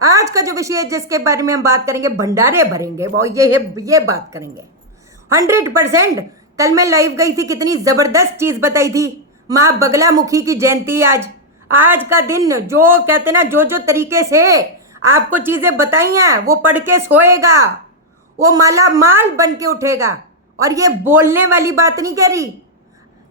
आज का जो विषय है जिसके बारे में हम बात करेंगे, भंडारे भरेंगे वो ये बात करेंगे 100%। कल मैं लाइव गई थी, कितनी जबरदस्त चीज बताई थी। माँ बगलामुखी की जयंती आज का दिन जो कहते ना जो तरीके से आपको चीजें बताई हैं वो पढ़ के सोएगा, वो माला माल बन के उठेगा। और ये बोलने वाली बात नहीं कह रही।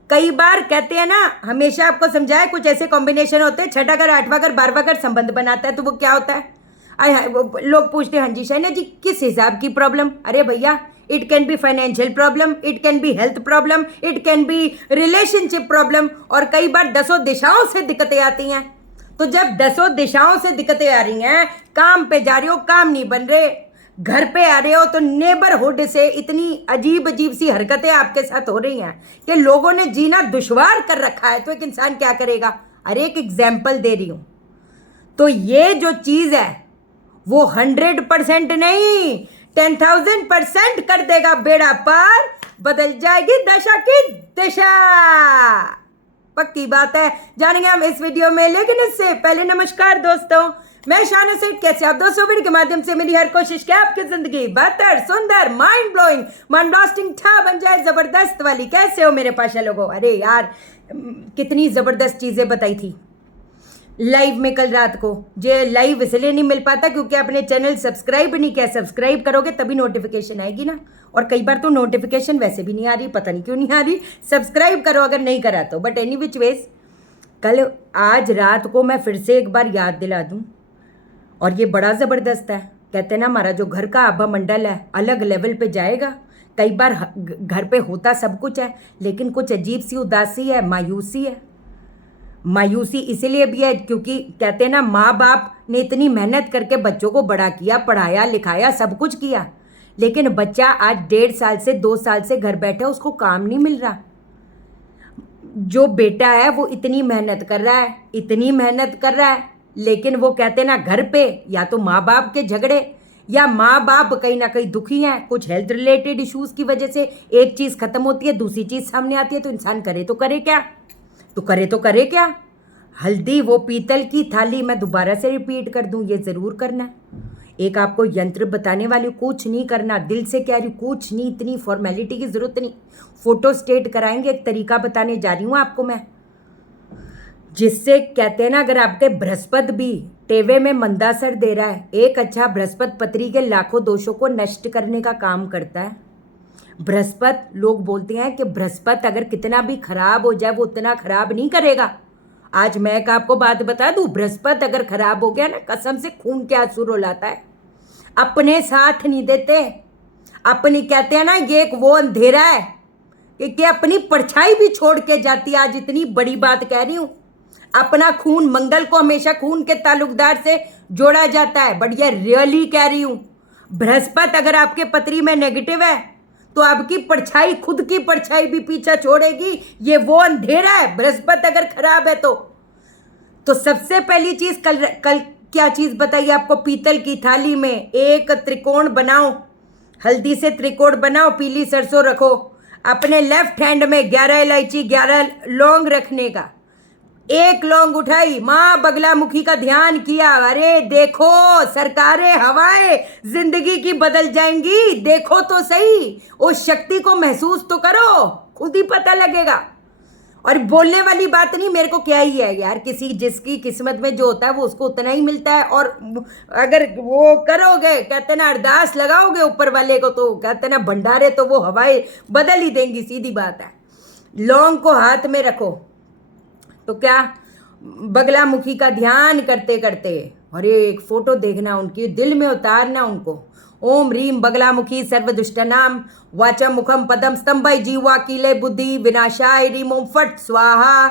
कई बार कहते हैं ना, हमेशा आपको समझाया कुछ ऐसे कॉम्बिनेशन होते हैं, छठा घर आठवां घर 12वां घर संबंध बनाता है, तो वो क्या होता है। लोग पूछते हैं हाँ जी शैना जी किस हिसाब की प्रॉब्लम। अरे भैया, it can be financial problem, it can be health problem, it can be relationship problem, और कई बार 10 दिशाओं से दिक्कतें आती हैं। तो जब 10 दिशाओं से दिक्कतें आ रही हैं, काम पे जा रहे हो काम नहीं बन रहे, घर पे आ रहे हो तो नेबरहुड से इतनी अजीब अजीब सी हरकतें आपके साथ हो रही हैं कि लोगों ने जीना दुश्वार कर रखा है, तो एक इंसान क्या करेगा। अरे एक एग्जाम्पल दे रही हूं। तो ये जो चीज है वो 100% नहीं 10,000% कर देगा बेड़ा पार, बदल जाएगी दशा की दिशा। पक्की बात है, जानेंगे हम इस वीडियो में। लेकिन इससे पहले नमस्कार दोस्तों, मैं शाना सेठ। कैसे आप दोस्तों? वीडियो के माध्यम से मेरी हर कोशिश क्या आपकी जिंदगी बेहतर, सुंदर, माइंड ब्लोइंग, माइंड ब्लास्टिंग ठा बन जाए, जबरदस्त वाली। कैसे हो मेरे पाशा लोगों? अरे यार कितनी जबरदस्त चीजें बताई थी लाइव में कल रात को। जो लाइव इसलिए नहीं मिल पाता क्योंकि आपने चैनल सब्सक्राइब नहीं किया। सब्सक्राइब करोगे तभी नोटिफिकेशन आएगी ना, और कई बार तो नोटिफिकेशन वैसे भी नहीं आ रही, पता नहीं क्यों नहीं आ रही। सब्सक्राइब करो अगर नहीं करा तो। बट एनी विच वेज, कल आज रात को मैं फिर से एक बार याद दिला दूं, और ये बड़ा ज़बरदस्त है। कहते हैं ना हमारा जो घर का आभा मंडल है अलग लेवल पे जाएगा। कई बार घर पे होता सब कुछ है, लेकिन कुछ अजीब सी उदासी है, मायूसी है। मायूसी इसीलिए भी है क्योंकि कहते हैं ना माँ बाप ने इतनी मेहनत करके बच्चों को बड़ा किया, पढ़ाया लिखाया, सब कुछ किया, लेकिन बच्चा आज 1.5 साल से 2 साल से घर बैठे, उसको काम नहीं मिल रहा। जो बेटा है वो इतनी मेहनत कर रहा है, इतनी मेहनत कर रहा है, लेकिन वो कहते ना घर पे या तो माँ बाप के झगड़े, या माँ बाप कहीं ना कहीं दुखी हैं, कुछ हेल्थ रिलेटेड इश्यूज की वजह से एक चीज़ खत्म होती है दूसरी चीज़ सामने आती है, तो इंसान करे तो करे क्या। हल्दी वो पीतल की थाली, मैं दोबारा से रिपीट कर दूं, ये ज़रूर करना है। एक आपको यंत्र बताने वाली, कुछ नहीं करना, दिल से कह रही हूँ, कुछ नहीं, इतनी फॉर्मेलिटी की ज़रूरत नहीं। फोटो स्टेट कराएंगे, एक तरीका बताने जा रही हूँ आपको मैं, जिससे कहते हैं ना अगर आपके बृहस्पति भी टेवे में मंदासर दे रहा है, एक अच्छा बृहस्पति पत्री के लाखों दोषों को नष्ट करने का काम करता है। बृहस्पति, लोग बोलते हैं कि बृहस्पति अगर कितना भी खराब हो जाए वो उतना खराब नहीं करेगा। आज मैं एक आपको बात बता दूं, बृहस्पति अगर खराब हो गया ना, कसम से खून के आंसू रुलाता है। अपने साथ नहीं देते, अपनी कहते हैं ना ये एक वो अंधेरा है कि अपनी परछाई भी छोड़ के जाती है। आज इतनी बड़ी बात कह रही हूं, अपना खून, मंगल को हमेशा खून के ताल्लुकदार से जोड़ा जाता है, बट ये रियली कह रही हूं, बृहस्पति अगर आपके पत्री में नेगेटिव है तो आपकी परछाई, खुद की परछाई भी पीछा छोड़ेगी। ये वो अंधेरा है बृहस्पति अगर खराब है तो सबसे पहली चीज कल क्या चीज बताइए आपको। पीतल की थाली में एक त्रिकोण बनाओ, हल्दी से त्रिकोण बनाओ, पीली सरसों रखो, अपने लेफ्ट हैंड में 11 इलायची 11 लौंग रखने का। एक लौंग उठाई, माँ बगलामुखी का ध्यान किया, अरे देखो सरकारें हवाएं जिंदगी की बदल जाएंगी, देखो तो सही, उस शक्ति को महसूस तो करो, खुद ही पता लगेगा। और बोलने वाली बात नहीं, मेरे को क्या ही है यार, किसी जिसकी किस्मत में जो होता है वो उसको उतना ही मिलता है। और अगर वो करोगे, कहते ना अरदास लगाओगे ऊपर वाले को, तो कहते ना भंडारे तो वो हवाएं बदल ही देंगी, सीधी बात है। लौंग को हाथ में रखो, तो क्या बगलामुखी का ध्यान करते करते, अरे एक फोटो देखना उनकी, दिल में उतारना उनको। ओम रीम बगलामुखी सर्वदुष्टनाम वाचा मुखम पदम स्तंभय जीवा कीले बुद्धि विनाशाय रीम ओम फट स्वाहा।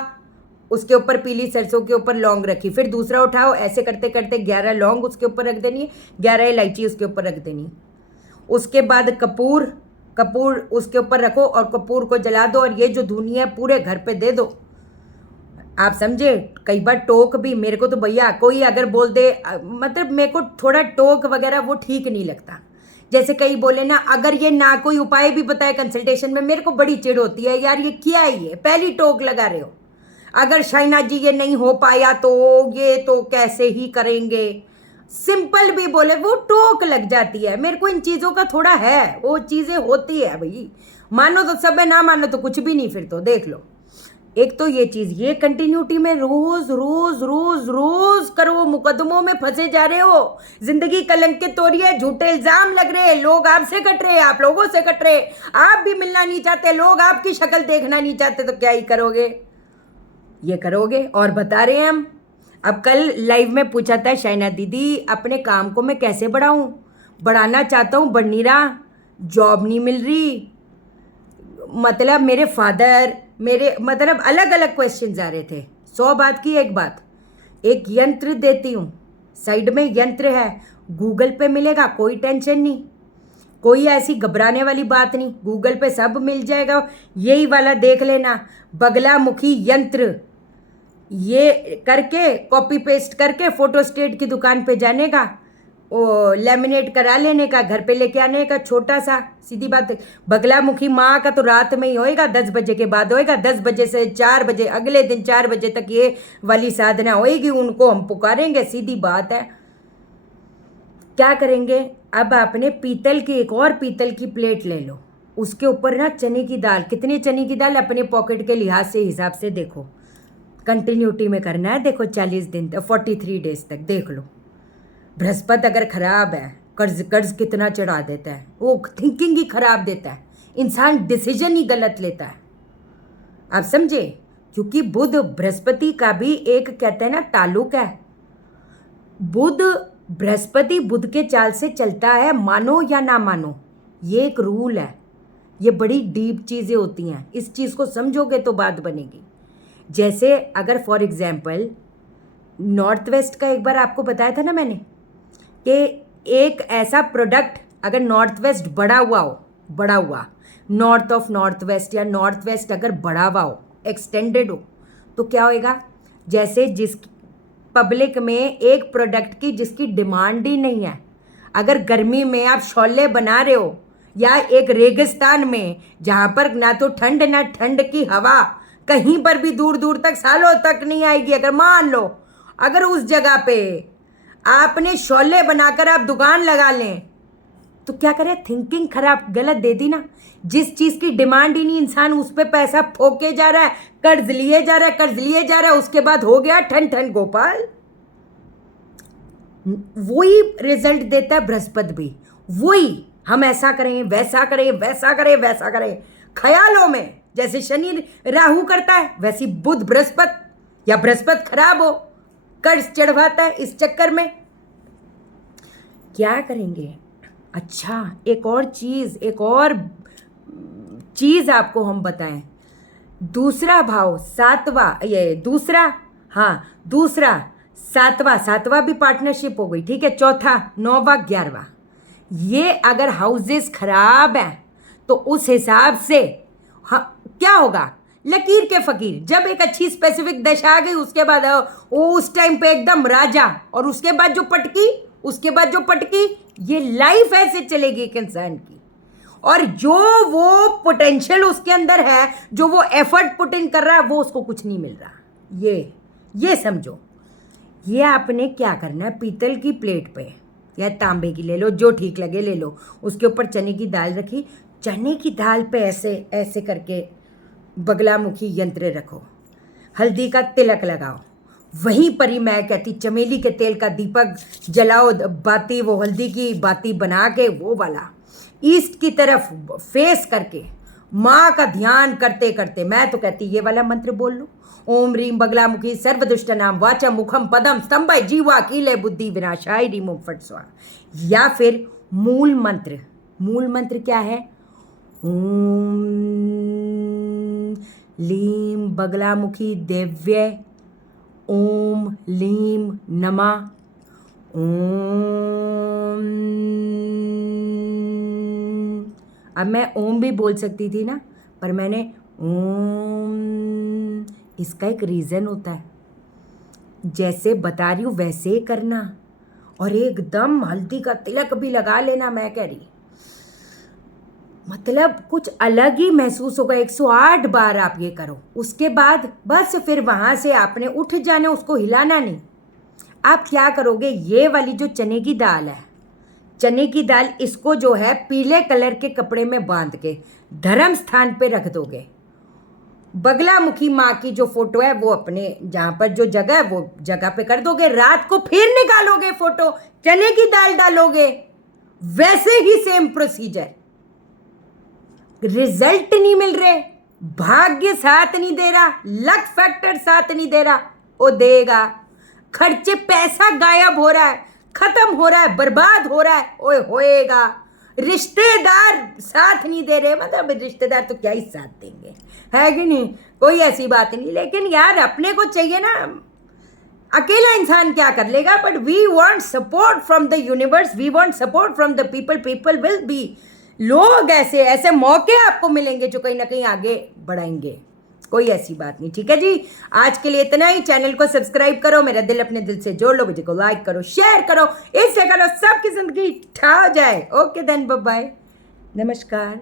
उसके ऊपर पीली सरसों के ऊपर लौंग रखी, फिर दूसरा उठाओ, ऐसे करते करते 11 लौंग उसके ऊपर रख देनी है, 11 इलायची उसके ऊपर रख देनी। उसके बाद कपूर उसके ऊपर रखो और कपूर को जला दो, और ये जो धुनी है पूरे घर पे दे दो। आप समझे। कई बार टोक भी, मेरे को तो भैया कोई अगर बोल दे, मतलब मेरे को थोड़ा टोक वगैरह वो ठीक नहीं लगता। जैसे कई बोले ना, अगर ये ना कोई उपाय भी बताए कंसल्टेशन में, मेरे को बड़ी चिढ़ होती है यार, ये क्या ही है, पहली टोक लगा रहे हो। अगर शाइना जी ये नहीं हो पाया तो ये तो कैसे ही करेंगे। सिंपल भी बोले वो टोक लग जाती है। मेरे को इन चीज़ों का थोड़ा है, वो चीज़ें होती है भाई। मानो तो सब है, ना मानो तो कुछ भी नहीं। फिर तो देख लो, एक तो ये चीज़, ये कंटिन्यूटी में रोज रोज रोज रोज करो, मुकदमों में फंसे जा रहे हो, जिंदगी कलंकित हो रही है, झूठे इल्जाम लग रहे हैं, लोग आपसे कट रहे, आप लोगों से कट रहे, आप भी मिलना नहीं चाहते, लोग आपकी शक्ल देखना नहीं चाहते, तो क्या ही करोगे, ये करोगे। और बता रहे हैं हम, अब कल लाइव में पूछा था शाइना दीदी अपने काम को मैं कैसे बढ़ाऊं, बढ़ाना चाहता हूं, बढ़ नहीं रहा, जॉब नहीं मिल रही, मतलब मेरे फादर, मेरे मतलब अलग अलग क्वेश्चन आ रहे थे। 100 बात की एक बात, एक यंत्र देती हूँ, साइड में यंत्र है, गूगल पे मिलेगा, कोई टेंशन नहीं, कोई ऐसी घबराने वाली बात नहीं, गूगल पे सब मिल जाएगा। यही वाला देख लेना, बगलामुखी यंत्र, ये करके कॉपी पेस्ट करके फोटो स्टेट की दुकान पे जाने का, वो लेमिनेट करा लेने का, घर पे लेके आने का, छोटा सा, सीधी बात है। बगलामुखी माँ का तो रात में ही होएगा, 10 बजे के बाद होएगा, 10 बजे से 4 बजे, अगले दिन 4 बजे तक ये वाली साधना होएगी, उनको हम पुकारेंगे, सीधी बात है। क्या करेंगे, अब आपने पीतल की, एक और पीतल की प्लेट ले लो, उसके ऊपर ना चने की दाल, कितनी चने की दाल अपने पॉकेट के लिहाज से हिसाब से देखो, कंटिन्यूटी में करना है, देखो 40 दिन तक, 43 डेज तक देख लो। बृहस्पति अगर खराब है, कर्ज कर्ज कितना चढ़ा देता है, वो थिंकिंग ही खराब देता है, इंसान डिसीजन ही गलत लेता है, आप समझे। क्योंकि बुध बृहस्पति का भी एक कहते हैं ना ताल्लुक है, बुध बृहस्पति बुध के चाल से चलता है, मानो या ना मानो, ये एक रूल है। ये बड़ी डीप चीज़ें होती हैं, इस चीज़ को समझोगे तो बात बनेगी। जैसे अगर फॉर एग्जाम्पल नॉर्थ वेस्ट का एक बार आपको बताया था ना मैंने, कि एक ऐसा प्रोडक्ट अगर नॉर्थ वेस्ट बढ़ा हुआ हो, बढ़ा हुआ, नॉर्थ ऑफ नॉर्थ वेस्ट या नॉर्थ वेस्ट अगर बढ़ा हुआ हो, एक्सटेंडेड हो, तो क्या होएगा, जैसे जिस पब्लिक में एक प्रोडक्ट की जिसकी डिमांड ही नहीं है, अगर गर्मी में आप शोले बना रहे हो, या एक रेगिस्तान में जहाँ पर ना तो ठंड ना ठंड की हवा, कहीं पर भी दूर दूर तक सालों तक नहीं आएगी, अगर मान लो अगर उस जगह पे आपने शोले बनाकर आप दुकान लगा लें, तो क्या करें, थिंकिंग खराब गलत दे दी ना। जिस चीज़ की डिमांड ही नहीं, इंसान उस पर पैसा फोके जा रहा है, कर्ज लिए जा रहा है, कर्ज लिए जा रहा है, उसके बाद हो गया ठन ठन गोपाल। वही रिजल्ट देता है बृहस्पति भी, वही हम ऐसा करें, वैसा करें, वैसा करें, वैसा करें, ख्यालों में जैसे शनि राहु करता है, वैसी बुध बृहस्पति, या बृहस्पति खराब हो, कर्ज चढ़वाता है, इस चक्कर में क्या करेंगे। अच्छा, एक और चीज़ आपको हम बताएं, दूसरा भाव सातवां, ये दूसरा, हाँ दूसरा सातवां भी पार्टनरशिप हो गई, ठीक है, चौथा 9वां 11वां, ये अगर हाउसेस खराब हैं तो उस हिसाब से क्या होगा, लकीर के फकीर, जब एक अच्छी स्पेसिफिक दशा आ गई उसके बाद वो उस टाइम पे एकदम राजा, और उसके बाद जो पटकी, ये लाइफ ऐसे चलेगी एक इंसान की। और जो वो पोटेंशियल उसके अंदर है, जो वो एफर्ट पुट इन कर रहा है, वो उसको कुछ नहीं मिल रहा। ये समझो। ये आपने क्या करना है, पीतल की प्लेट पे या तांबे की ले लो, जो ठीक लगे ले लो, उसके ऊपर चने की दाल रखी, चने की दाल पे ऐसे ऐसे करके बगलामुखी यंत्र रखो, हल्दी का तिलक लगाओ, वहीं पर ही मैं कहती चमेली के तेल का दीपक जलाओ, बाती वो हल्दी की बाती बना के, वो वाला ईस्ट की तरफ फेस करके माँ का ध्यान करते करते, मैं तो कहती ये वाला मंत्र बोल लो, ओम रीम बगलामुखी सर्वदुष्ट नाम वाचा मुखम पदम स्तंभय जीवा कीले बुद्धि विनाशाय रीम ओम फट स्वाहा। या फिर मूल मंत्र क्या है, ओम लीम बगलामुखी देव्य ओम लीम नमा, ओम, अब मैं ओम भी बोल सकती थी ना, पर मैंने ओम, इसका एक रीज़न होता है, जैसे बता रही हूँ वैसे ही करना, और एकदम हल्दी का तिलक भी लगा लेना, मैं कह रही, मतलब कुछ अलग ही महसूस होगा। 108 बार आप ये करो, उसके बाद बस फिर वहाँ से आपने उठ जाना, उसको हिलाना नहीं। आप क्या करोगे, ये वाली जो चने की दाल है, चने की दाल, इसको जो है पीले कलर के कपड़े में बांध के धर्म स्थान पे रख दोगे। बगलामुखी माँ की जो फोटो है वो अपने जहाँ पर जो जगह है वो जगह पे कर दोगे। रात को फिर निकालोगे फोटो, चने की दाल डालोगे, वैसे ही सेम प्रोसीजर। रिजल्ट नहीं मिल रहे, भाग्य साथ नहीं दे रहा, लक फैक्टर साथ नहीं दे रहा, वो देगा। खर्चे, पैसा गायब हो रहा है, खत्म हो रहा है, बर्बाद हो रहा है, ओए होएगा। रिश्तेदार साथ नहीं दे रहे, मतलब रिश्तेदार तो क्या ही साथ देंगे, है कि नहीं, कोई ऐसी बात नहीं। लेकिन यार अपने को चाहिए ना, अकेला इंसान क्या कर लेगा, but we want support from the universe, we want support from the people, people will be, लोग ऐसे ऐसे मौके आपको मिलेंगे जो कहीं ना कहीं आगे बढ़ाएंगे, कोई ऐसी बात नहीं। ठीक है जी, आज के लिए इतना ही। चैनल को सब्सक्राइब करो, मेरा दिल अपने दिल से जोड़ लो, वीडियो को लाइक करो, शेयर करो, इससे करो सबकी जिंदगी ठा जाए। ओके देन, बाय बाय, नमस्कार।